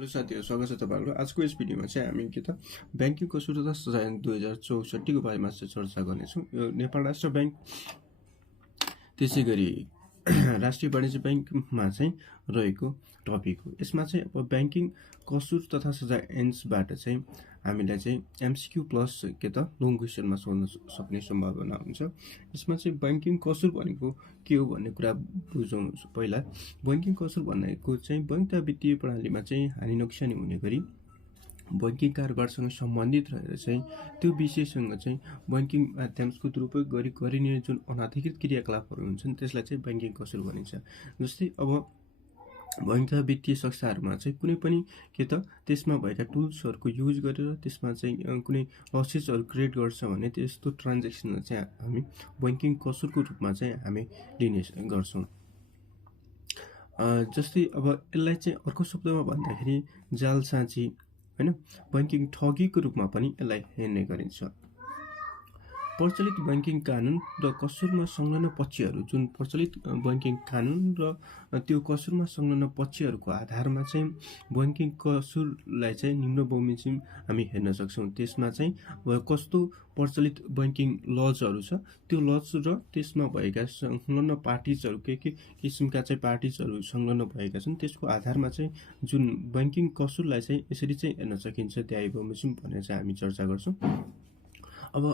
Hello साथीहरु, स्वागत छ तपाईहरुको। आजको यस भिडियोमा चाहिँ हामी के त बैंकिङ कसूर तथा सजाय 2064 को बारेमा चर्चा गर्नेछौँ। यो नेपाल राष्ट्र बैंक त्यसैगरी राष्ट्रिय वाणिज्य बैंकमा चाहिँ रहेको टपिक हो। यसमा चाहिँ अब बैंकिङ कसूर तथा सजाय एन्सबाट चाहिँ हामीलाई चाहिँ एमसीक्यू प्लस के त लङ क्वेशनमा सोध्न सक्ने सम्भावना हुन्छ। यसमा चाहिँ बैंकिङ कसूर भनेको के हो भन्ने कुरा बुझौँ। पहिला बैंकिङ कसूर भनेको चाहिँ बैंक तथा वित्तीय प्रणालीमा चाहिँ हानि नोक्सानी हुने गरी बैंकिङ कारोबारसँग सम्बन्धित रहेर चाहिँ त्यो विषयसँग चाहिँ बैंकिङ माध्यमको दुरुपयोग गरी गरिने जुन अनाधिकृत क्रियाकलापहरू हुन्छन् त्यसलाई चाहिँ बैंकिङ कसूर भनिन्छ। जस्तै अब बैंक तथा वित्तीय संस्थाहरूमा चाहिँ कुनै पनि के त त्यसमा भएका टुल्सहरूको युज गरेर त्यसमा चाहिँ कुनै लसेसहरू क्रिएट गर्छ भने त्यस्तो ट्रान्जेक्सनलाई चाहिँ हामी बैंकिङ कसूरको रूपमा चाहिँ हामी लिने गर्छौँ। जस्तै अब यसलाई चाहिँ अर्को शब्दमा भन्दाखेरि जालसाजी हैन बैंकिङ ठगीको रूपमा पनि यसलाई हेर्ने गरिन्छ। प्रचलित बैंकिङ कानुन र कसुरमा संलग्न पक्षहरू जुन प्रचलित बैंकिङ कानुन र त्यो कसुरमा संलग्न पक्षहरूको आधारमा चाहिँ बैंकिङ कसुरलाई चाहिँ निम्न बमोजिम हामी हेर्न सक्छौँ। त्यसमा चाहिँ कस्तो प्रचलित बैंकिङ लजहरू छ त्यो लज र त्यसमा भएका संलग्न पार्टिजहरू के किसिमका चाहिँ पार्टिजहरू संलग्न भएका छन् त्यसको आधारमा चाहिँ जुन बैंकिङ कसुरलाई चाहिँ यसरी चाहिँ हेर्न सकिन्छ त्यही बमोजिम भनेर चाहिँ हामी चर्चा गर्छौँ। अब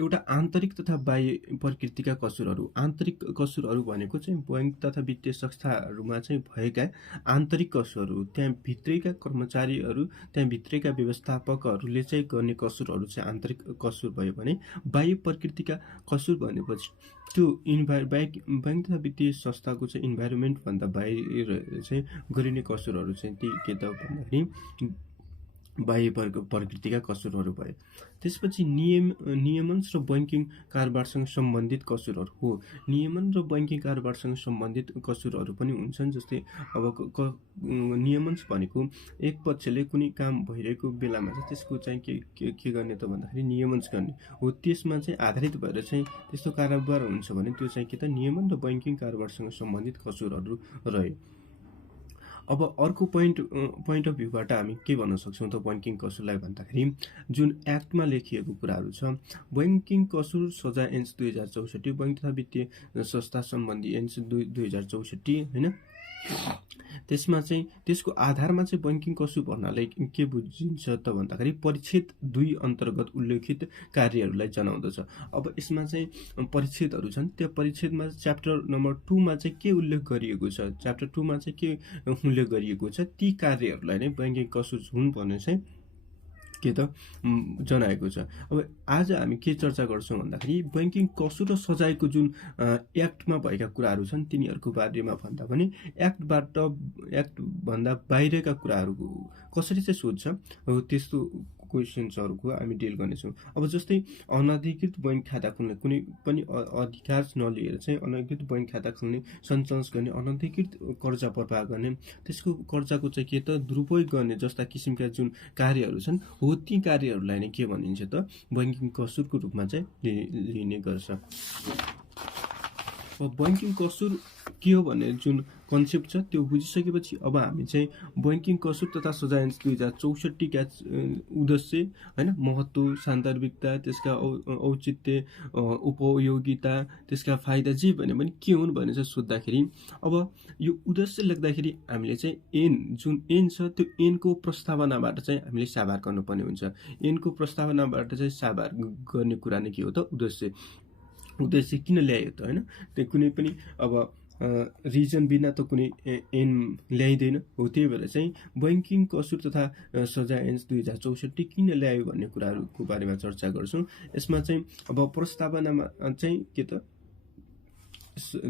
एउटा आन्तरिक तथा बाह्य प्रकृतिका कसुरहरू। आन्तरिक कसुरहरू भनेको चाहिँ बैंक तथा वित्तीय संस्थाहरूमा चाहिँ भएका आन्तरिक कसुरहरू, त्यहाँ भित्रैका कर्मचारीहरू, त्यहाँ भित्रैका व्यवस्थापकहरूले चाहिँ गर्ने कसुरहरू चाहिँ आन्तरिक कसुर भयो भने बाह्य प्रकृतिका कसुर भनेपछि त्यो बैंक तथा वित्तीय संस्थाको चाहिँ इन्भाइरोमेन्ट भन्दा बाहिर चाहिँ गरिने कसुरहरू चाहिँ ती के त भन्दाखेरि बाह्य प्रकृतिका कसुरहरू भए। त्यसपछि नियमन र बैंकिङ कारोबारसँग सम्बन्धित कसुरहरू हो। नियमन र बैंकिङ कारोबारसँग सम्बन्धित कसुरहरू पनि हुन्छन्। जस्तै अब नियमन भनेको एक पक्षले कुनै काम भइरहेको बेलामा चाहिँ त्यसको चाहिँ के गर्ने त भन्दाखेरि नियमन गर्ने हो। त्यसमा चाहिँ आधारित भएर चाहिँ त्यस्तो कारोबार हुन्छ भने त्यो चाहिँ के त नियमन र बैंकिङ कारोबारसँग सम्बन्धित कसुरहरू रहे। अब अर्को पोइन्ट अफ भ्यूबाट हामी के भन्न सक्छौँ त बैंकिङ कसुरलाई भन्दाखेरि जुन एक्टमा लेखिएको कुराहरू छ बैंकिङ कसुर सजाय ऐन 2064 बैंक तथा वित्तीय संस्था सम्बन्धी ऐन 2064 हैन त्यसमा चाहिँ त्यसको आधारमा चाहिँ बैंकिङ कसुर भन्नाले के बुझिन्छ त भन्दाखेरि परिच्छेद 2 अन्तर्गत उल्लेखित कार्यहरूलाई जनाउँदछ। अब यसमा चाहिँ परिच्छेदहरू छन् त्यो परिच्छेदमा च्याप्टर नम्बर 2 मा चाहिँ के उल्लेख गरिएको छ, च्याप्टर 2 मा चाहिँ के उल्लेख गरिएको छ ती कार्यहरूलाई नै बैंकिङ कसुर हुन् भन्ने चाहिँ के त जनाएको छ। अब आज हामी के चर्चा गर्छौँ भन्दाखेरि बैंकिङ कसुर र सजायको जुन एक्टमा भएका कुराहरू छन् तिनीहरूको बारेमा भन्दा पनि एक्ट भन्दा बाहिरका कुराहरू कसरी चाहिँ सोध्छ हो त्यस्तो क्वेशन्सहरूको हामी डिल गर्नेछौँ। अब जस्तै अनधिकृत बैंक खाता खोल्ने कुनै पनि अधिकार नलिएर चाहिँ अनधिकृत बैंक खाता खोल्ने, सञ्चालन गर्ने, अनधिकृत कर्जा प्रवाह गर्ने, त्यसको कर्जाको चाहिँ के त दुरुपयोग गर्ने जस्ता किसिमका जुन कार्यहरू छन् हो ती कार्यहरूलाई नै के भनिन्छ त बैंकिङ कसुरको रूपमा चाहिँ लिने गर्छ। अब बैंकिङ कसुर के हो भन्ने जुन कन्सेप्ट छ त्यो बुझिसकेपछि अब हामी चाहिँ बैंकिङ कसुर तथा सजाय ऐन 2064 का उद्देश्य हैन महत्त्व, सान्दर्भिकता, त्यसका औचित्य, उपयोगिता, त्यसका फाइदा जे भने पनि के हुन् भने चाहिँ सोध्दाखेरि अब यो उद्देश्य लेख्दाखेरि हामीले चाहिँ एन जुन एन छ त्यो एनको प्रस्तावनाबाट चाहिँ हामीले साभार गर्नुपर्ने हुन्छ। एनको प्रस्तावनाबाट चाहिँ साभार गर्ने कुरा नै के हो त उद्देश्य किन ल्यायो त हैन त्यो कुनै पनि अब रिजन बिना त कुनै एन ल्याइदैन हो। त्यही भएर चाहिँ बैंकिङ कसुर तथा सजाय ऐन 2064 किन ल्यायो भन्ने कुराहरूको बारेमा चर्चा गर्छौँ। यसमा चाहिँ अब प्रस्तावनामा चाहिँ के त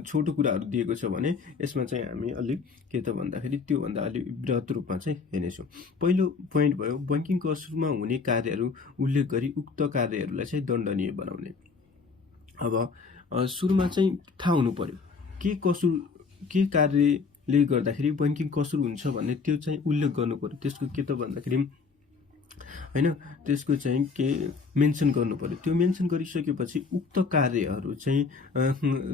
छोटो कुराहरू दिएको छ भने यसमा चाहिँ हामी अलिक के त भन्दाखेरि त्योभन्दा अलिक बृहत रूपमा चाहिँ हेर्नेछौँ। पहिलो पोइन्ट भयो बैंकिङ कसुरमा हुने कार्यहरू उल्लेख गरी उक्त कार्यहरूलाई चाहिँ दण्डनीय बनाउने। अब सुरुमा चाहिँ थाहा हुनु पर्यो के कार्यले गर्दाखेरि बैंकिङ कसुर हुन्छ भन्ने त्यो चाहिँ उल्लेख गर्नु पर्यो। त्यसको के त भन्दाखेरि हैन, त्यसको चाहिँ के मेन्सन गर्नु पर्यो। त्यो मेन्सन गरिसकेपछि उक्त कार्यहरू चाहिँ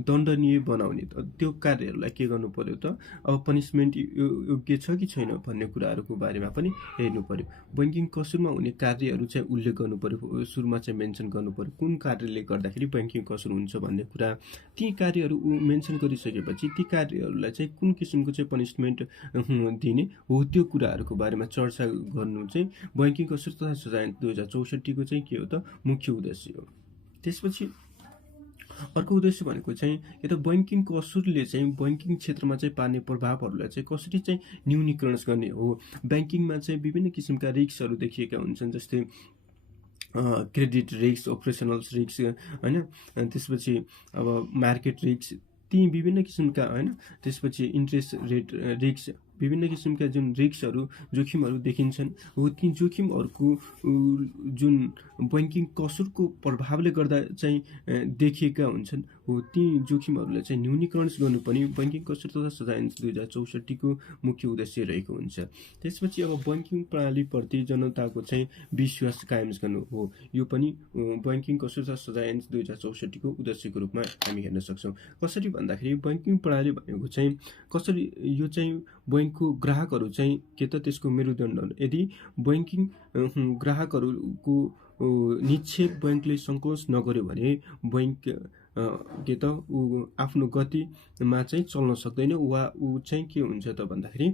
दण्डनीय बनाउने त्यो कार्यहरूलाई के गर्नु पर्यो त, अब पनिसमेन्ट योग्य छ कि छैन भन्ने कुराहरूको बारेमा पनि हेर्नु पर्यो। बैंकिङ कसुरमा हुने कार्यहरू चाहिँ उल्लेख गर्नु पर्यो, सुरुमा चाहिँ मेन्सन गर्नु पर्यो कुन कार्यले गर्दाखेरि बैंकिङ कसुर हुन्छ भन्ने कुरा। ती कार्यहरू मेन्सन गरिसकेपछि ती कार्यहरूलाई चाहिँ कुन किसिमको चाहिँ पनिसमेन्ट दिने हो त्यो कुराहरूको बारेमा चर्चा गर्नु चाहिँ बैंकिङ कसुर तथा सजाय 2064 को चाहिँ के हो त मुख्य उद्देश्य हो। त्यसपछि अर्को उद्देश्य भनेको चाहिँ यो त बैंकिङ कसुरले चाहिँ बैंकिङ क्षेत्रमा चाहिँ पार्ने प्रभावहरूलाई चाहिँ कसरी चाहिँ न्यूनीकरण गर्ने हो। बैंकिङमा चाहिँ विभिन्न किसिमका रिस्कहरू देखिएका हुन्छन्, जस्तै क्रेडिट रिस्क, अपरेसनल रिस्क हैन, त्यसपछि अब मार्केट रिस्क, ती विभिन्न किसिमका हैन, त्यसपछि इन्ट्रेस्ट रेट रिस्क, विभिन्न किसिमका जुन रिस्कहरू जोखिमहरू देखिन्छन् हो ती जोखिमहरूको जुन बैंकिङ कसुरको प्रभावले गर्दा चाहिँ देखिएका हुन्छन् हो ती जोखिमहरूलाई चाहिँ न्यूनीकरण गर्नुपर्ने बैंकिङ कसुर तथा सजाय 2064 को मुख्य उद्देश्य रहेको हुन्छ। त्यसपछि अब बैंकिङ प्रणालीप्रति जनताको चाहिँ विश्वास कायम गर्नु हो, यो पनि बैंकिङ कसुर तथा सजाय 2064 को उद्देश्यको रूपमा हामी हेर्न सक्छौँ। कसरी भन्दाखेरि बैंकिङ प्रणाली भनेको चाहिँ कसरी यो चाहिँ बैंकको ग्राहकहरू चाहिँ के त त्यसको मेरुदण्ड, यदि बैंकिङ ग्राहकहरूको निक्षेप बैंकले सङ्कोच नगर्यो भने बैंक के त ऊ आफ्नो गतिमा चाहिँ चल्न सक्दैन, वा ऊ चाहिँ के हुन्छ त भन्दाखेरि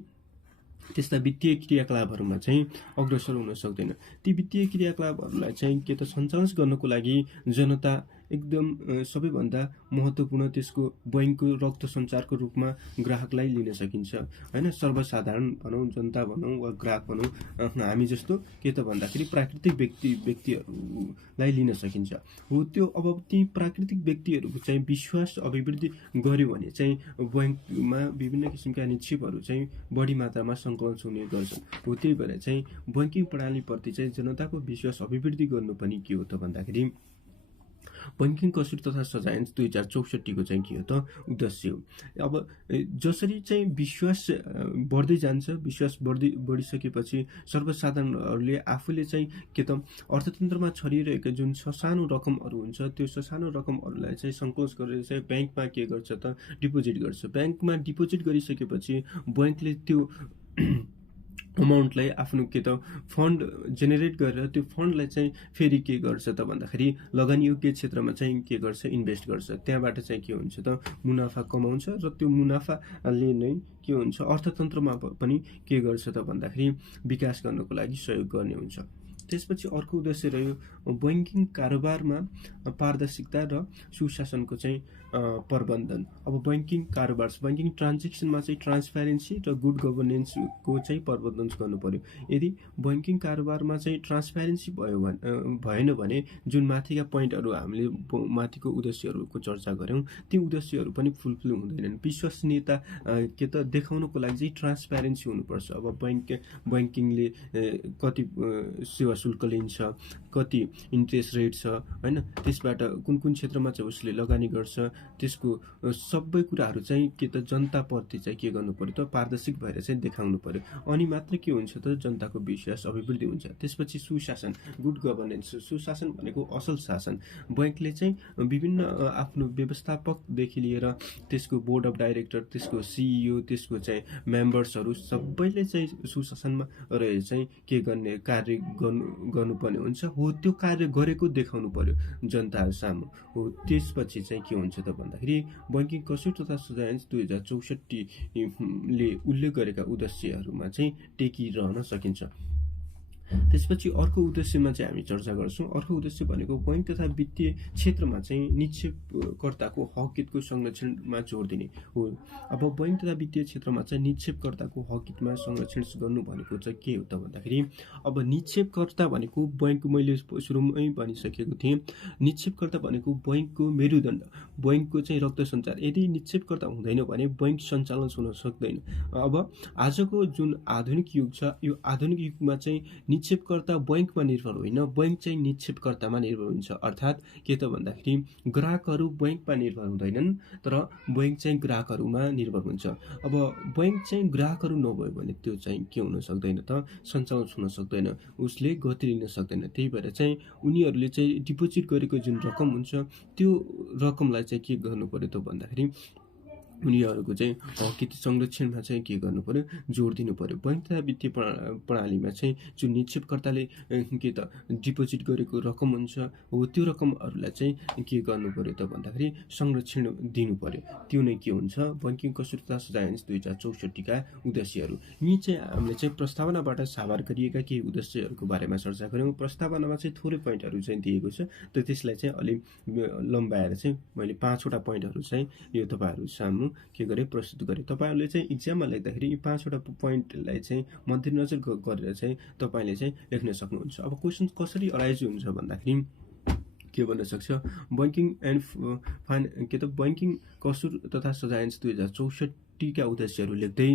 त्यस्ता वित्तीय क्रियाकलापहरूमा चाहिँ अग्रसर हुन सक्दैन। ती वित्तीय क्रियाकलापहरूलाई चाहिँ के त सञ्चालन गर्नको लागि जनता एकदम सबैभन्दा महत्त्वपूर्ण त्यसको बैंकको रक्त सञ्चारको रूपमा ग्राहकलाई लिन सकिन्छ हैन। सर्वसाधारण भनौँ, जनता भनौँ वा ग्राहक भनौँ, हामी जस्तो के त भन्दाखेरि प्राकृतिक व्यक्तिहरूलाई लिन सकिन्छ हो। त्यो अब ती प्राकृतिक व्यक्तिहरूको चाहिँ विश्वास अभिवृद्धि गर्यो भने चाहिँ बैंकमा विभिन्न किसिमका निक्षेपहरू चाहिँ बढी मात्रामा सङ्कलन हुने गर्छन् हो। त्यही भएर चाहिँ बैंकिङ प्रणालीप्रति चाहिँ जनताको विश्वास अभिवृद्धि गर्नु पनि के हो त भन्दाखेरि बैंकिङ कसुर तथा सजाय 2064 को चाहिँ के हो त उद्देश्य हो। अब जसरी चाहिँ विश्वास बढ्दै जान्छ, विश्वास बढिसकेपछि सर्वसाधारणहरूले आफूले चाहिँ के त अर्थतन्त्रमा छरिरहेका जुन ससानो रकमहरू हुन्छ त्यो ससानो रकमहरूलाई चाहिँ सङ्कोच गरेर चाहिँ ब्याङ्कमा के गर्छ त डिपोजिट गर्छ। ब्याङ्कमा डिपोजिट गरिसकेपछि ब्याङ्कले त्यो अमाउन्टलाई आफ्नो के त फन्ड जेनेरेट गरेर त्यो फन्डलाई चाहिँ फेरि के गर्छ त भन्दाखेरि लगानीयोग्य क्षेत्रमा चाहिँ के गर्छ, इन्भेस्ट गर्छ। त्यहाँबाट चाहिँ के हुन्छ त मुनाफा कमाउँछ र त्यो मुनाफाले नै के हुन्छ अर्थतन्त्रमा पनि के गर्छ त भन्दाखेरि विकास गर्नको लागि सहयोग गर्ने हुन्छ। त्यसपछि अर्को उद्देश्य रह्यो बैंकिङ कारोबारमा पारदर्शिता र सुशासनको चाहिँ प्रबन्धन। अब बैंकिङ कारोबार, बैंकिङ ट्रान्जेक्सनमा चाहिँ ट्रान्सप्यारेन्सी र गुड गभर्नेन्सको चाहिँ प्रबन्धन गर्नु पर्यो। यदि बैंकिङ कारोबारमा चाहिँ ट्रान्सप्यारेन्सी भएन भने जुन माथिका पोइन्टहरू हामीले माथिको उद्देश्यहरूको चर्चा गऱ्यौँ ती उद्देश्यहरू पनि फुलफिल हुँदैनन्। विश्वसनीयता के त देखाउनको लागि चाहिँ ट्रान्सप्यारेन्सी हुनुपर्छ। अब बैंकिङले कति सेवा शुल्क लिन्छ, कति इन्ट्रेस्ट रेट छ हैन, त्यसबाट कुन कुन क्षेत्रमा चाहिँ उसले लगानी गर्छ, त्यसको सबै कुराहरू चाहिँ के त जनताप्रति चाहिँ के गर्नु पर्यो त पारदर्शिक भएर चाहिँ देखाउनु पर्यो। अनि मात्र के हुन्छ त जनताको विश्वास अभिवृद्धि हुन्छ। त्यसपछि सुशासन, गुड गभर्नेन्स। सुशासन भनेको असल शासन। बैंकले चाहिँ विभिन्न आफ्नो व्यवस्थापकदेखि लिएर त्यसको बोर्ड अफ डाइरेक्टर, त्यसको सिइओ, त्यसको चाहिँ मेम्बर्सहरू सबैले चाहिँ सुशासनमा रहे चाहिँ के गर्ने कार्य गर्नुपर्ने हुन्छ हो। त्यो कार्य गरेको देखाउनु पर्यो जनताहरू सामु हो। त्यसपछि चाहिँ के हुन्छ त भन्दाखेरि बैंकिङ कसुर तथा सजाय 2064 ले उल्लेख गरेका उद्देश्यहरूमा चाहिँ टेकिरहन सकिन्छ। त्यसपछि अर्को उद्देश्यमा चाहिँ हामी चर्चा गर्छौँ। अर्को उद्देश्य भनेको बैंक तथा वित्तीय क्षेत्रमा चाहिँ निक्षेपकर्ताको हक हितको संरक्षणमा जोड दिने हो। अब बैंक तथा वित्तीय क्षेत्रमा चाहिँ निक्षेपकर्ताको हक हितमा संरक्षण गर्नु भनेको चाहिँ के हो त भन्दाखेरि अब निक्षेपकर्ता भनेको बैंक, मैले सुरुमै भनिसकेको थिएँ, निक्षेपकर्ता भनेको बैंकको मेरुदण्ड, बैंकको चाहिँ रक्त सञ्चार। यदि निक्षेपकर्ता हुँदैन भने बैंक सञ्चालन हुन सक्दैन। अब आजको जुन आधुनिक युग छ यो आधुनिक युगमा चाहिँ निक्षेपकर्ता बैंकमा निर्भर होइन, बैंक चाहिँ निक्षेपकर्तामा निर्भर हुन्छ। अर्थात् के त भन्दाखेरि ग्राहकहरू बैंकमा निर्भर हुँदैनन्, तर बैंक चाहिँ ग्राहकहरूमा निर्भर हुन्छ। अब बैंक चाहिँ ग्राहकहरू नभयो भने त्यो चाहिँ के हुन सक्दैन त, सञ्चालन हुन सक्दैन, उसले गति लिन सक्दैन। त्यही भएर चाहिँ उनीहरूले चाहिँ डिपोजिट गरेको जुन रकम हुन्छ त्यो रकमलाई चाहिँ के गर्नु पर्यो त भन्दाखेरि उनीहरूको चाहिँ कि संरक्षणमा चाहिँ के गर्नु पर्यो, जोड दिनु पर्यो। बैंक तथा वित्तीय प्रणालीमा चाहिँ जुन निक्षेपकर्ताले के त डिपोजिट गरेको रकम हुन्छ हो त्यो रकमहरूलाई चाहिँ के गर्नु पर्यो त भन्दाखेरि संरक्षण दिनु पर्यो। त्यो नै के हुन्छ बैंकिङ कसुर तथा सजाय ऐन 2064 का उद्देश्यहरू। यी चाहिँ हामीले चाहिँ प्रस्तावनाबाट साभार गरिएका केही उद्देश्यहरूको बारेमा चर्चा गऱ्यौँ। प्रस्तावनामा चाहिँ थोरै पोइन्टहरू चाहिँ दिएको छ, त त्यसलाई चाहिँ अलि लम्बाएर चाहिँ मैले 5 वटा पोइन्टहरू चाहिँ यो तपाईँहरू सामु के गरे प्रस्तुत गरे। तपाईहरुले चाहिँ एक्जाममा लेख्दाखेरि यी 5 वटा पोइन्टलाई चाहिँ मध्यनजर गरेर चाहिँ तपाईले चाहिँ लेख्न सक्नुहुन्छ। अब क्वेशन कसरी अराइज हुन्छ भन्दाखेरि के भन्न सक्छ, बैंकिङ एन्ड बैंकिङ कसुर तथा सजाय ऐन 2064 का उद्देश्यहरू लेख्दै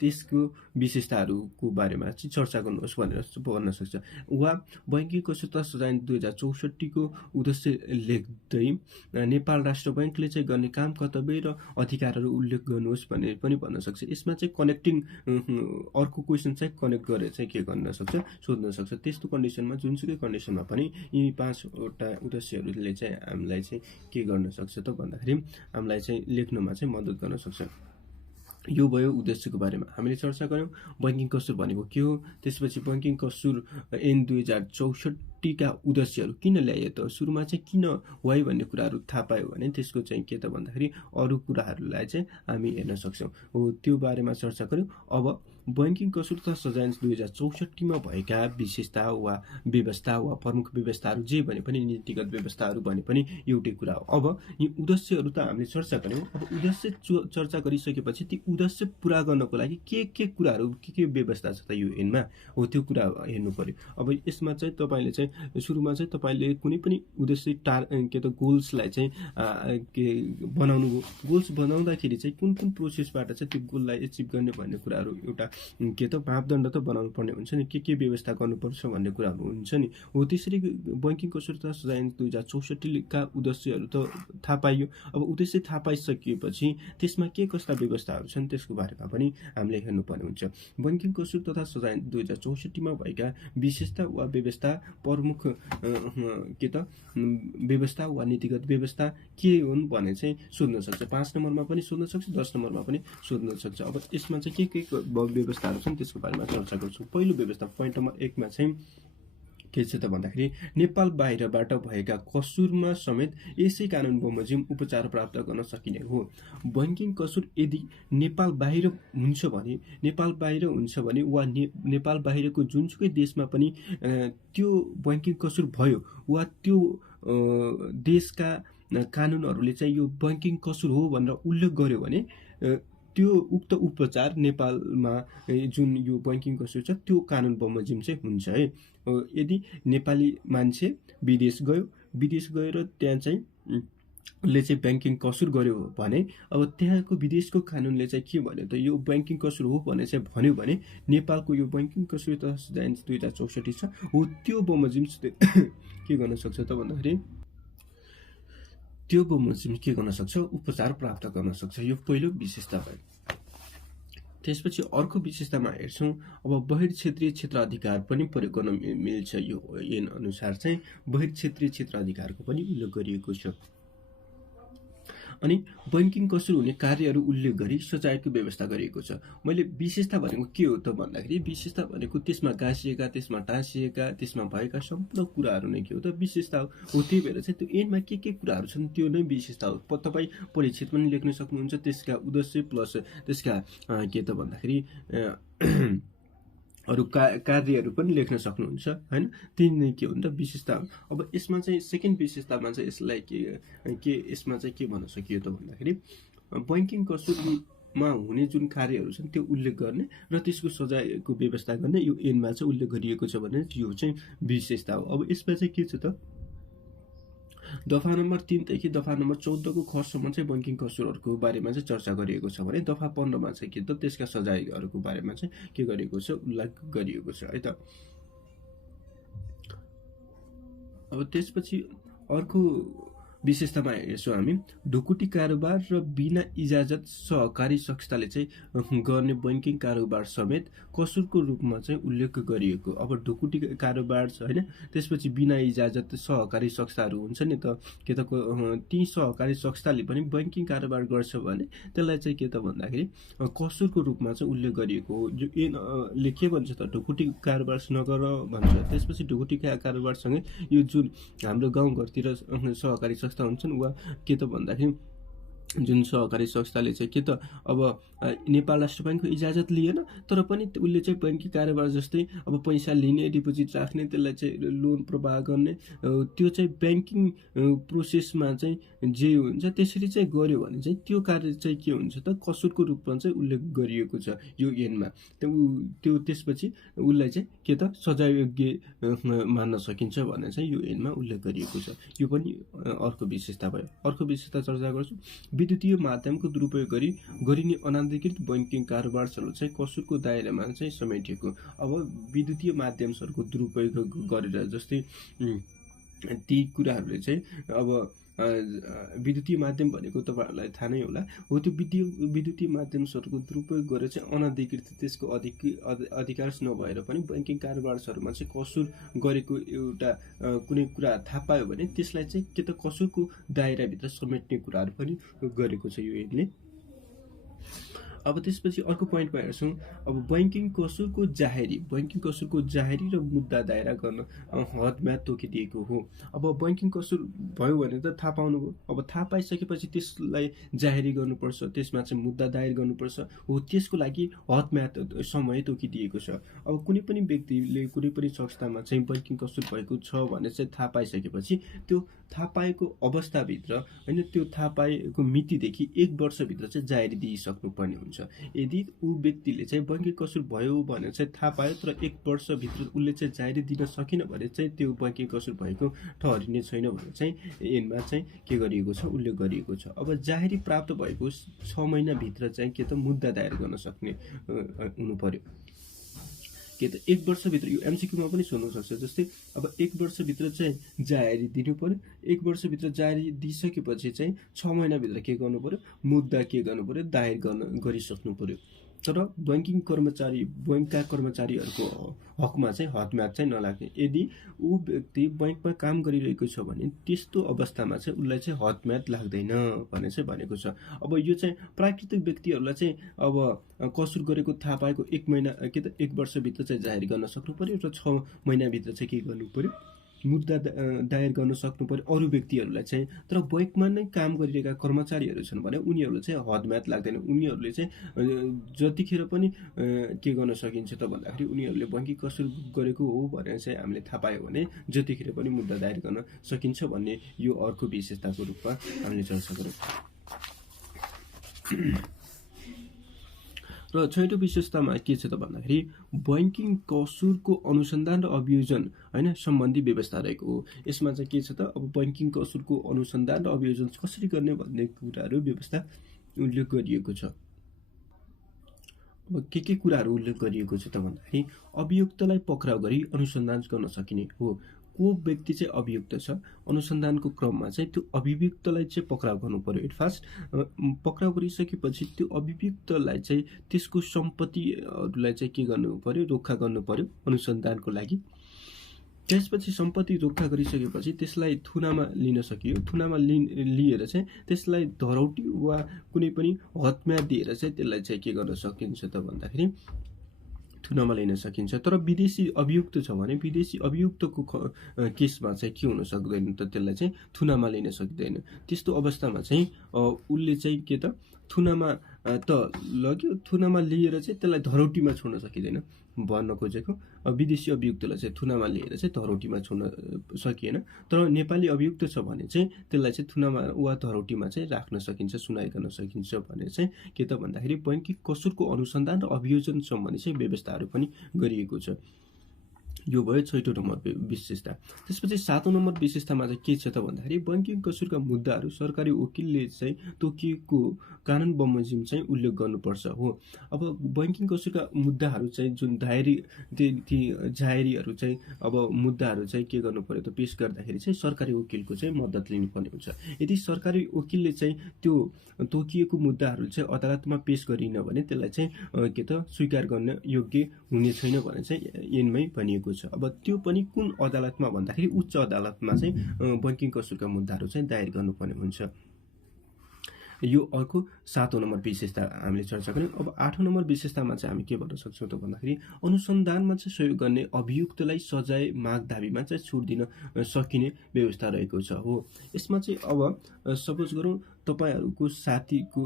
त्यसको विशेषताहरूको बारेमा चाहिँ चर्चा गर्नुहोस् भनेर भन्न सक्छ। वा बैंकिङ कसुर तथा सजाय ऐन 2064 को उद्देश्य लेख्दै नेपाल राष्ट्र बैंकले चाहिँ गर्ने काम कर्तव्य र अधिकारहरू उल्लेख गर्नुहोस् भनेर पनि भन्न सक्छ। यसमा चाहिँ कनेक्टिङ अर्को क्वेशन चाहिँ कनेक्ट गरेर चाहिँ के गर्न सक्छ, सोध्न सक्छ। त्यस्तो कन्डिसनमा जुनसुकै कन्डिसनमा पनि यी 5 वटा उद्देश्यहरूले चाहिँ हामीलाई चाहिँ के गर्न सक्छ त भन्दाखेरि हामीलाई चाहिँ लेख्नमा चाहिँ मद्दत गर्न सक्छ। यो भयो उद्देश्यको बारेमा हामीले चर्चा गर्यौं। बैंकिङ कसुर भनेको के हो, त्यसपछि बैंकिङ कसुर ऐन 2064 का उद्देश्यहरू किन ल्याइए त, सुरुमा चाहिँ किन वाइ भन्ने कुराहरू थाहा पायो भने त्यसको चाहिँ के त भन्दाखेरि अरू कुराहरूलाई चाहिँ हामी हेर्न सक्छौं। हो त्यो बारेमा चर्चा गर्यौं। अब बैंकिङ कसुर तथा सजाय ऐन 2064 मा भएका विशेषता वा व्यवस्था वा प्रमुख व्यवस्थाहरू जे भने पनि नीतिगत व्यवस्थाहरू भने पनि एउटै कुरा हो। अब यी उद्देश्यहरू त हामीले चर्चा गर्यौं। अब उद्देश्य चर्चा गरिसकेपछि ती उद्देश्य पूरा गर्नको लागि के कुराहरू के व्यवस्था छ त यो ऐनमा, हो त्यो कुरा हेर्नु पर्यो। अब यसमा चाहिँ तपाईले चाहिँ सुरुमा चाहिँ तपाईले कुनै पनि उद्देश्य के त गोल्सलाई चाहिँ के बनाउनु, गोल्स बनाउँदाखेरि चाहिँ कुन प्रोसेसबाट चाहिँ त्यो गोललाई एचिभ गर्ने भन्ने कुराहरू एउटा के त मापदण्ड त बनाउनु पर्ने हुन्छ नि, के व्यवस्था गर्नुपर्छ भन्ने कुराहरू हुन्छ नि। हो त्यसरी बैंकिङ कसुर तथा सजाय ऐन 2064 का उद्देश्यहरू त थाहा पाइयो। अब उद्देश्य थाहा पाइसकेपछि त्यसमा के कस्ता व्यवस्थाहरू छन् त्यसको बारेमा पनि हामीले हेर्नु पर्ने हुन्छ। बैंकिङ कसुर तथा सजाय ऐन 2064 मा भएका विशेषता वा व्यवस्था प्रमुख के त व्यवस्था वा नीतिगत व्यवस्था के हुन् भने चाहिँ सोध्न सक्छ। 5 नम्बरमा पनि सोध्न सक्छ, 10 नम्बरमा पनि सोध्न सक्छ। अब यसमा चाहिँ के व्यवस्थाहरू छन् त्यसको बारेमा चर्चा गर्छौं। पहिलो व्यवस्था पोइन्ट नम्बर 1 मा चाहिँ के छ त भन्दाखेरि नेपाल बाहिरबाट भएका कसुरमा समेत यसै कानून बमोजिम उपचार प्राप्त गर्न सकिने हो। बैंकिङ कसुर यदि नेपाल बाहिर हुन्छ भने वा नेपाल बाहिरको जुनसुकै देशमा पनि त्यो बैंकिङ कसुर भयो वा त्यो देशका कानूनहरूले चाहिँ यो बैंकिङ कसुर हो भनेर उल्लेख गर्यो भने त्यो उक्त उपचार नेपालमा जुन यो बैंकिङ कसुर छ त्यो कानून बमोजिम चाहिँ हुन्छ है। यदि नेपाली मान्छे विदेश गएर त्यहाँ चाहिँ ले चाहिँ बैंकिङ कसुर गर्यो भने अब त्यहाँको विदेशको कानूनले चाहिँ के भन्यो त यो बैंकिङ कसुर हो भने चाहिँ भन्यो भने नेपालको यो बैंकिङ कसुर तथा सजाय ऐन 2064 छ हो त्यो बमोजिम के गर्न सक्छ त भन्दाखेरि त्यो बमोजिम के गर्न सक्छ, उपचार प्राप्त गर्न सक्छ। यो पहिलो विशेषता भयो। त्यसपछि अर्को विशेषतामा हेर्छौं। अब बहिर क्षेत्रीय क्षेत्राधिकार पनि प्रयोग गर्न मिल्छ। यो ऐन अनुसार चाहिँ बहिर क्षेत्रीय क्षेत्राधिकारको पनि उल्लेख गरिएको छ। अनि बैंकिङ कसुर हुने कार्यहरू उल्लेख गरी सजायको व्यवस्था गरिएको छ। मैले विशेषता भनेको के हो त भन्दाखेरि विशेषता भनेको त्यसमा गाँसिएका, त्यसमा टाँसिएका, त्यसमा भएका सम्पूर्ण कुराहरू नै के हो त विशेषता हो। त्यही भएर चाहिँ त्यो ऐनमा के कुराहरू छन् त्यो नै विशेषता हो। तपाई परिच्छेद पनि लेख्न सक्नुहुन्छ, त्यसका उद्देश्य प्लस त्यसका के त भन्दाखेरि अरु कार्यहरू पनि लेख्न सक्नुहुन्छ हैन। तीन नै के हुन्छ विशेषता। अब यसमा चाहिँ सेकेन्ड विशेषतामा चाहिँ यसलाई के यसमा चाहिँ के भन्न सकियो त भन्दाखेरि बैंकिङ कसुरमा हुने जुन कार्यहरू छन् त्यो उल्लेख गर्ने र त्यसको सजायको व्यवस्था गर्ने यो ऐनमा चाहिँ उल्लेख गरिएको छ भने यो चाहिँ विशेषता हो। अब यसमा चाहिँ के छ त दफा नम्बर 3 देखि दफा नम्बर 14 को खसम्म चाहिँ बैंकिङ कसुरहरूको बारेमा चाहिँ चर्चा गरिएको छ भने दफा 15 मा चाहिँ के त त्यसका सजायहरूको बारेमा चाहिँ के गरिएको छ, उल्लेख गरिएको छ है त। अब त्यसपछि अर्को विशेषतामा हेर्छौँ हामी, ढुकुटी कारोबार र बिना इजाजत सहकारी संस्थाले चाहिँ गर्ने बैंकिङ कारोबार समेत कसुरको रूपमा चाहिँ उल्लेख गरिएको। अब ढुकुटी कारोबार छ होइन, त्यसपछि बिना इजाजत सहकारी संस्थाहरू हुन्छ नि त, के त ती सहकारी संस्थाले पनि बैंकिङ कारोबार गर्छ भने त्यसलाई चाहिँ के त भन्दाखेरि कसुरको रूपमा चाहिँ उल्लेख गरिएको हो। जो ले के भन्छ त, ढुकुटी कारोबार नगर भन्छ। त्यसपछि ढुकुटी कारोबारसँगै यो जुन हाम्रो गाउँघरतिर सहकारी संस्था हुन्छन् वा के त भन्दाखेरि जुन सहकारी संस्थाले चाहिँ के त अब नेपाल राष्ट्र बैंकको इजाजत लिएन, तर पनि उसले चाहिँ बैंकिङ कारोबार जस्तै अब पैसा लिने, डिपोजिट राख्ने, त्यसलाई चाहिँ लोन प्रवाह गर्ने, त्यो चाहिँ ब्याङ्किङ प्रोसेसमा चाहिँ जे हुन्छ त्यसरी चाहिँ गर्यो भने चाहिँ त्यो कार्य चाहिँ के हुन्छ त कसुरको रूपमा चाहिँ उल्लेख गरिएको छ यो ऐनमा। त्यो त्यसपछि उसलाई चाहिँ के त सजाययोग्य मान्न सकिन्छ भनेर चाहिँ यो ऐनमा उल्लेख गरिएको छ। यो पनि अर्को विशेषता भयो। अर्को विशेषता चर्चा गर्छु, विद्युतीय माध्यमको दुरुपयोग गरिने अनाधिकृत बैंकिङ कारोबारहरू चाहिँ कसुरको दायरामा चाहिँ समेटिएको। अब विद्युतीय माध्यमहरूको दुरुपयोग गरेर, जस्तै ती कुराहरूले चाहिँ अब विद्युतीय माध्यम भनेको तपाईहरुलाई थाहा नै होला, हो त्यो विद्युतीय माध्यमहरूको दुरुपयोग गरेर चाहिँ अनाधिकृत त्यसको अधिकार नभएर पनि बैंकिङ कारोबारहरूमा चाहिँ कसुर गरेको एउटा कुनै कुरा थाहा पायो भने त्यसलाई चाहिँ के त कसुरको दायराभित्र समेट्ने कुराहरू पनि गरेको छ यो ऐनले। अब त्यसपछि अर्को पोइन्टमा हेर्छौँ, अब बैंकिङ कसुरको जाहेरी र मुद्दा दायरा गर्न हदम्याद तोकिदिएको हो। अब बैंकिङ कसुर भयो भने त थाहा पाउनुभयो, अब थाहा पाइसकेपछि त्यसलाई जाहेरी गर्नुपर्छ, त्यसमा चाहिँ मुद्दा दायर गर्नुपर्छ, हो त्यसको लागि हदम्याद समय तोकिदिएको छ। अब कुनै पनि व्यक्तिले कुनै पनि संस्थामा चाहिँ बैंकिङ कसुर भएको छ भने चाहिँ थाहा पाइसकेपछि त्यो थाहा पाएको अवस्थाभित्र होइन, त्यो थाहा पाएको मितिदेखि 1 वर्षभित्र चाहिँ जाहेरी दिइसक्नुपर्ने हुन्छ। यदि ऊ व्यक्तिले चाहिँ बैंकिङ कसुर भयो भनेर चाहिँ थाहा पायो तर 1 वर्षभित्र उसले चाहिँ जाहेरी दिन सकेन भने चाहिँ त्यो बैंकिङ कसुर भएको ठहरिने छैन भनेर चाहिँ ऐनमा चाहिँ के गरिएको छ, उल्लेख गरिएको छ। अब जाहेरी प्राप्त भएको 6 महिनाभित्र चाहिँ के त मुद्दा दायर गर्न सक्ने हुनु पर्यो। के त 1 वर्षभित्र, यो एमसीक्यूमा पनि सोध्न सक्छ, जस्तै अब 1 वर्षभित्र चाहिँ जाहेरी दिनु पर्यो। 1 वर्षभित्र जाहेरी दिइसकेपछि चाहिँ 6 महिनाभित्र के गर्नु पर्यो, मुद्दा के गर्नु पर्यो, दायर गरिसक्नु पर्यो। तर बैंकका कर्मचारीहरूको हकमा चाहिँ हदम्याद चाहिँ नलाग्ने। यदि ऊ व्यक्ति बैंकमा काम गरिरहेको छ भने त्यस्तो अवस्थामा चाहिँ उसलाई चाहिँ हदम्याद लाग्दैन भन्ने चाहिँ भनेको छ। अब यो चाहिँ प्राकृतिक व्यक्तिहरूलाई चाहिँ अब कसुर गरेको थाहा पाएको 1 महिना के त 1 वर्षभित्र चाहिँ जाहेर गर्न सक्नु पर्यो र 6 महिनाभित्र चाहिँ के गर्नु पर्यो, मुद्दा दायर गर्न सक्नु पर्यो अरू व्यक्तिहरूलाई चाहिँ। तर बैंकमा नै काम गरिरहेका कर्मचारीहरू छन् भने उनीहरूले चाहिँ हदम्याद लाग्दैन। उनीहरूले चाहिँ जतिखेर पनि के गर्न सकिन्छ त भन्दाखेरि उनीहरूले बैंकिङ कसुर गरेको हो भनेर चाहिँ हामीले थाहा पायो भने जतिखेर पनि मुद्दा दायर गर्न सकिन्छ भन्ने यो अर्को विशेषताको रूपमा हामीले चर्चा गरौँ। र छैटौं विशेषतामा के छ त भन्दाखेरि बैंकिङ कसुरको अनुसन्धान र अभियोजन हैन सम्बन्धी व्यवस्था रहेको हो। यसमा चाहिँ के छ त, अब बैंकिङ कसुरको अनुसन्धान र अभियोजन कसरी गर्ने भन्ने कुराहरू व्यवस्था उल्लेख गरिएको छ। अब के कुराहरू उल्लेख गरिएको छ त भन्दाखेरि अभियुक्तलाई पक्राउ गरी अनुसन्धान गर्न सकिने हो। को व्यक्ति चाहिँ अभियुक्त छ, अनुसन्धानको क्रममा चाहिँ त्यो अभियुक्तलाई चाहिँ पक्राउ गर्नु पर्यो। एट फर्स्ट पक्राउ गरिसकेपछि त्यो अभियुक्तलाई चाहिँ त्यसको सम्पत्तिहरूलाई चाहिँ के गर्नु पर्यो, रोक्खा गर्नु पर्यो अनुसन्धानको लागि। त्यसपछि सम्पत्ति रोक्खा गरिसकेपछि त्यसलाई थुनामा लिन सकियो। थुनामा लिएर चाहिँ त्यसलाई धरौटी वा कुनै पनि हदम्याद दिएर चाहिँ त्यसलाई चाहिँ के गर्न सकिन्छ त भन्दाखेरि थुनामा लिन सकिन्छ। तर विदेशी अभियुक्त छ भने विदेशी अभियुक्तको केसमा चाहिँ के हुन सक्दैन त, त्यसलाई चाहिँ थुनामा लिन सक्दैन। त्यस्तो अवस्थामा चाहिँ उसले चाहिँ के त थुनामा त लग्यो, थुनामा लिएर चाहिँ त्यसलाई धरौटीमा छोड्न सकिँदैन भन्न खोजेको। विदेशी अभियुक्तलाई चाहिँ थुनामा लिएर चाहिँ धरौटीमा छोड्न सकिएन। तर नेपाली अभियुक्त छ भने चाहिँ त्यसलाई चाहिँ थुनामा वा धरौटीमा चाहिँ राख्न सकिन्छ, सुनाइ गर्न सकिन्छ भने चाहिँ के त भन्दाखेरि बैंकिङ कसुरको अनुसन्धान र अभियोजन सम्बन्धी चाहिँ व्यवस्थाहरू पनि गरिएको छ। यो भयो 6औं नम्बर विशेषता। त्यसपछि 7औं नम्बर विशेषतामा चाहिँ के छ त भन्दाखेरि बैंकिङ कसूरका मुद्दाहरू सरकारी वकिलले चाहिँ तोकिएको कानुन बमोजिम चाहिँ उल्लेख गर्नुपर्छ हो। अब बैंकिङ कसूरका मुद्दाहरू चाहिँ जुन ती जाहेरीहरू चाहिँ अब मुद्दाहरू चाहिँ के गर्नु पर्यो त पेश गर्दाखेरि चाहिँ सरकारी वकिलको चाहिँ मद्दत लिनुपर्ने हुन्छ। यदि सरकारी वकिलले चाहिँ त्यो तोकिएको मुद्दाहरू चाहिँ अदालतमा पेश गरिन भने त्यसलाई चाहिँ के त स्वीकार गर्न योग्य हुने छैन भने चाहिँ ऐनमै भनिएको छ। अब त्यो पनि कुन अदालतमा भन्दाखेरि उच्च अदालतमा चाहिँ बैंकिङ कसूरका मुद्दाहरू चाहिँ दायर गर्नुपर्ने हुन्छ। यो अर्को 7औं नम्बर विशेषता हामीले चर्चा गर्यौं। अब 8औं नम्बर विशेषतामा चाहिँ हामी के भन्न सक्छौँ त भन्दाखेरि अनुसन्धानमा चाहिँ सहयोग गर्ने अभियुक्तलाई सजाय माग दाबीमा चाहिँ छुट दिन सकिने व्यवस्था रहेको छ हो। यसमा चाहिँ अब सपोज गरौँ तपाईहरुको साथीको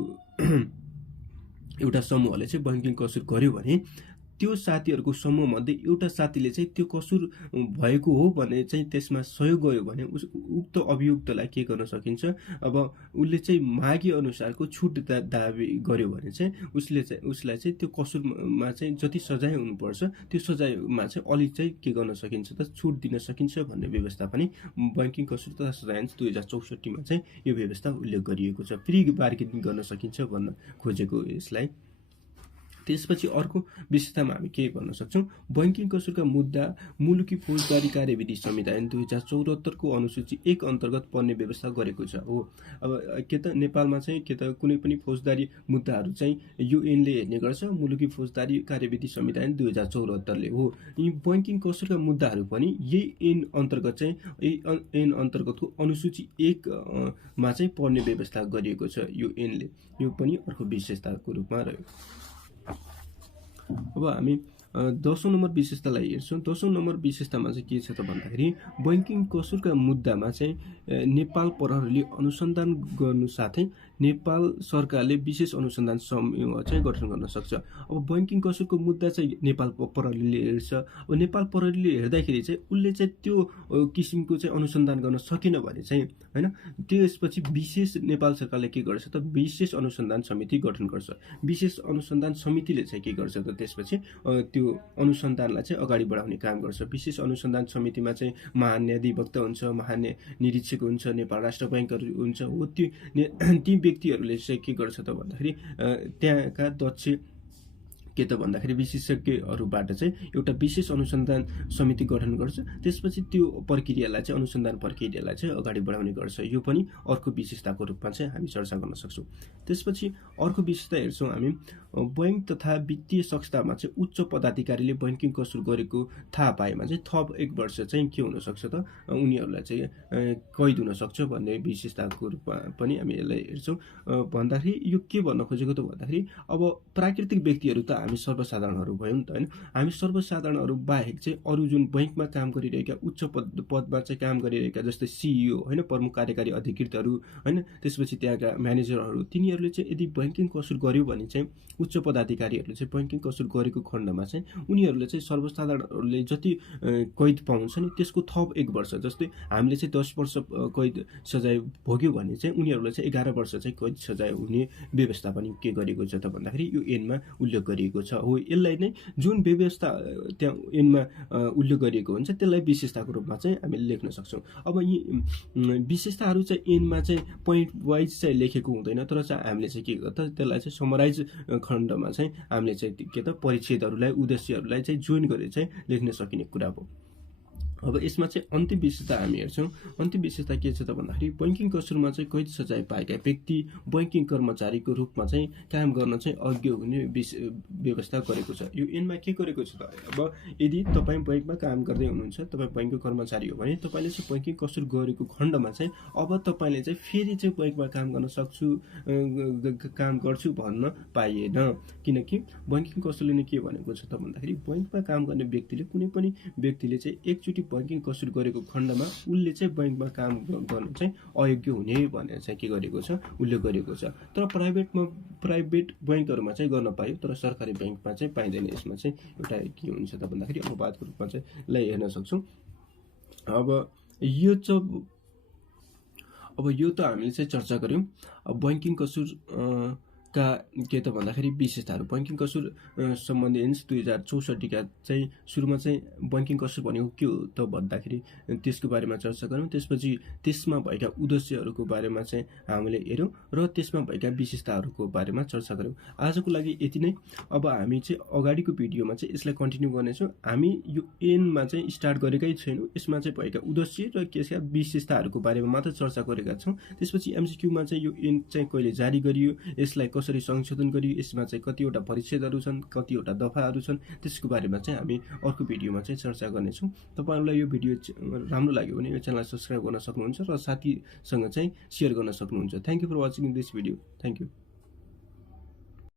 एउटा समूहले चाहिँ बैंकिङ कसुर गर्यो भने त्यो साथीहरुको समूह मध्ये एउटा साथीले चाहिँ त्यो कसुर भएको हो भने चाहिँ त्यसमा सहयोग गर्यो भने उक्त अभियुक्तलाई के गर्न सकिन्छ। अब उसले चाहिँ मागी अनुसारको छुट दाबी गर्यो भने चाहिँ उसलाई चाहिँ त्यो कसुरमा चाहिँ जति सजाय हुनुपर्छ त्यो सजायमा चाहिँ अलि चाहिँ के गर्न सकिन्छ त छुट दिन सकिन्छ भन्ने व्यवस्था पनि बैंकिङ कसुर तथा सजाय ऐन 2064 मा चाहिँ यो व्यवस्था उल्लेख गरिएको छ। प्री बार्गेनिङ गर्न सकिन्छ भन्न खोजेको यसलाई। त्यसपछि अर्को विशेषतामा हामी के भन्न सक्छौं, बैंकिङ कसुरका मुद्दा मुलुकी फौजदारी कार्यविधि संहिता ऐन 2074 को अनुसूची 1 अन्तर्गत पर्ने व्यवस्था गरेको छ हो। अब के त नेपालमा चाहिँ के त कुनै पनि फौजदारी मुद्दाहरू चाहिँ यो ऐनले हेर्ने गर्छ, मुलुकी फौजदारी कार्यविधि संहिता ऐन 2074 ले हो। यी बैंकिङ कसुरका मुद्दाहरू पनि यही ऐन अन्तर्गत चाहिँ यही ऐन अन्तर्गतको अनुसूची 1 मा चाहिँ पर्ने व्यवस्था गरिएको छ यो ऐनले। यो पनि अर्को विशेषताको रूपमा रह्यो। अब हामी 10औं नम्बर विशेषतालाई हेर्छौं। 10औं नम्बर विशेषतामा चाहिँ के छ त भन्दाखेरि बैंकिङ कसुरका मुद्दामा चाहिँ नेपाल प्रहरीले अनुसन्धान गर्नु साथै नेपाल सरकारले विशेष अनुसन्धान समूह चाहिँ गठन गर्न सक्छ। अब बैंकिङ कसुरको मुद्दा चाहिँ नेपाल प्रहरीले हेर्छ। अब नेपाल प्रहरीले हेर्दाखेरि चाहिँ उले चाहिँ त्यो किसिमको चाहिँ अनुसन्धान गर्न सकेन भने चाहिँ हैन त्यसपछि विशेष नेपाल सरकारले के गर्छ त विशेष अनुसन्धान समिति गठन गर्छ। विशेष अनुसन्धान समितिले चाहिँ के गर्छ त त्यसपछि त्यो अनुसन्धानलाई चाहिँ अगाडि बढाउने काम गर्छ। विशेष अनुसन्धान समितिमा चाहिँ महान्यायाधिवक्ता हुन्छ, महानिरीक्षक हुन्छ, नेपाल राष्ट्र बैंकहरू हुन्छ हो। ती व्यक्तिहरूले चाहिँ के गर्छ त भन्दाखेरि त्यहाँका दक्ष के त भन्दाखेरि विशेषज्ञहरूबाट चाहिँ एउटा विशेष अनुसन्धान समिति गठन गर्छ। त्यसपछि त्यो प्रक्रियालाई चाहिँ अनुसन्धान प्रक्रियालाई चाहिँ अगाडि बढाउने गर्छ। यो पनि अर्को विशेषताको रूपमा चाहिँ हामी चर्चा गर्न सक्छौं। त्यसपछि अर्को विशेषता हेर्छौं हामी, बैंक तथा वित्तीय संस्थामा चाहिँ उच्च पदाधिकारीले बैंकिङ कसुर गरेको थाहा पाएमा चाहिँ थप 1 वर्ष चाहिँ के हुन सक्छ त उनीहरूलाई चाहिँ कैद हुन सक्छ भन्ने विशेषताको रूपमा पनि हामी यसलाई हेर्छौं। भन्दाखेरि यो के भन्न खोजेको त भन्दाखेरि अब प्राकृतिक व्यक्तिहरू त हामी सर्वसाधारणहरू भयौं नि त हैन। हामी सर्वसाधारणहरू बाहेक चाहिँ अरु जुन बैंकमा काम गरिरहेका उच्च पदमा चाहिँ काम गरिरहेका जस्तै सीईओ हैन, प्रमुख कार्यकारी अधिकृतहरू हैन, त्यसपछि त्यहाँका म्यानेजरहरू तिनीहरूले चाहिँ यदि बैंकिङ कसुर गर्यो भने चाहिँ उच्च पदाधिकारीहरूले चाहिँ बैंकिङ कसुर गरेको खण्डमा चाहिँ उनीहरूले चाहिँ सर्वसाधारणहरूले जति कैद पाउँछ नि त्यसको थप 1 वर्ष, जस्तै हामीले चाहिँ 10 वर्ष कैद सजाय भोग्यो भने चाहिँ उनीहरूले चाहिँ 11 वर्ष चाहिँ कैद सजाय हुने व्यवस्था पनि के गरेको छ त भन्दाखेरि यो ऐनमा उल्लेख गरिएको छ हो। यसलाई नै जुन व्यवस्था त्यहाँ ऐनमा उल्लेख गरिएको हुन्छ त्यसलाई विशेषताको रूपमा चाहिँ हामीले लेख्न सक्छौं। अब यी विशेषताहरू चाहिँ ऐनमा चाहिँ पोइन्ट वाइज चाहिँ लेखेको हुँदैन, तर चाहिँ हामीले चाहिँ के गर्छ त्यसलाई चाहिँ समराइज खण्डमा चाहिँ हामीले चाहिँ के त परिच्छेदहरूलाई उद्देश्यहरूलाई चाहिँ जोइन गरेर चाहिँ लेख्न सकिने कुरा हो। अब यसमा चाहिँ अन्तिम विशेषता हामी हेर्छौं। अन्तिम विशेषता के छ त भन्दाखेरि बैंकिङ कसुरमा चाहिँ कैद सजाय पाएका व्यक्ति बैंकिङ कर्मचारीको रूपमा चाहिँ काम गर्न चाहिँ अयोग्य हुने व्यवस्था गरेको छ। यो ऐनमा के गरेको छ त अब यदि तपाई बैंकमा काम गर्दै हुनुहुन्छ, तपाई बैंकको कर्मचारी हो भने तपाईले चाहिँ बैंकिङ कसुर गरेको खण्डमा चाहिँ अब तपाईले चाहिँ फेरि चाहिँ बैंकमा काम गर्न सक्छु काम गर्छु भन्न पाइएन। किनकि बैंकिङ कसुरले नै के भनेको छ त भन्दाखेरि बैंकमा काम गर्ने व्यक्तिले कुनै पनि व्यक्तिले चाहिँ एकचोटी बैंकिङ कसुर गरेको खण्डमा उनले चाहिँ बैंकमा काम गर्न चाहिँ अयोग्य हुने भनेर चाहिँ के गरेको छ उल्लेख गरेको छ। तर प्राइभेट बैंकहरुमा चाहिँ गर्न पाइयो, तर सरकारी बैंकमा चाहिँ पाइदैन। यसमा चाहिँ एउटा के हुन्छ त भन्दाखेरि अपवादको रूपमा चाहिँ लाई हेर्न सक्छौं। अब यो त हामीले चाहिँ चर्चा गर्यौं बैंकिङ कसुर का के त भन्दाखेरि विशेषताहरू बैंकिङ कसुर सम्बन्धी ऐन 2064 का चाहिँ सुरुमा चाहिँ बैंकिङ कसुर भनेको के हो त भन्दाखेरि त्यसको बारेमा चर्चा गऱ्यौँ। त्यसपछि त्यसमा भएका उद्देश्यहरूको बारेमा चाहिँ हामीले हेर्यौँ र त्यसमा भएका विशेषताहरूको बारेमा चर्चा गऱ्यौँ। आजको लागि यति नै। अब हामी चाहिँ अगाडिको भिडियोमा चाहिँ यसलाई कन्टिन्यू गर्नेछौँ। हामी यो एनमा चाहिँ स्टार्ट गरेकै छैनौँ। यसमा चाहिँ भएका उद्देश्य र त्यसका विशेषताहरूको बारेमा मात्र चर्चा गरेका छौँ। त्यसपछि एमसीक्यूमा चाहिँ यो एन चाहिँ कहिले जारी गरियो, यसलाई कसरी संशोधन गरियो, यसमा चाहिँ कतिवटा परिच्छेदहरू छन्, कतिवटा दफाहरू छन्, त्यसको बारेमा चाहिँ हामी अर्को भिडियोमा चाहिँ चर्चा गर्नेछौँ। तपाईँहरूलाई यो भिडियो राम्रो लाग्यो भने यो च्यानललाई सब्सक्राइब गर्न सक्नुहुन्छ र साथीसँग चाहिँ सेयर गर्न सक्नुहुन्छ। Thank you for watching this video. Thank you.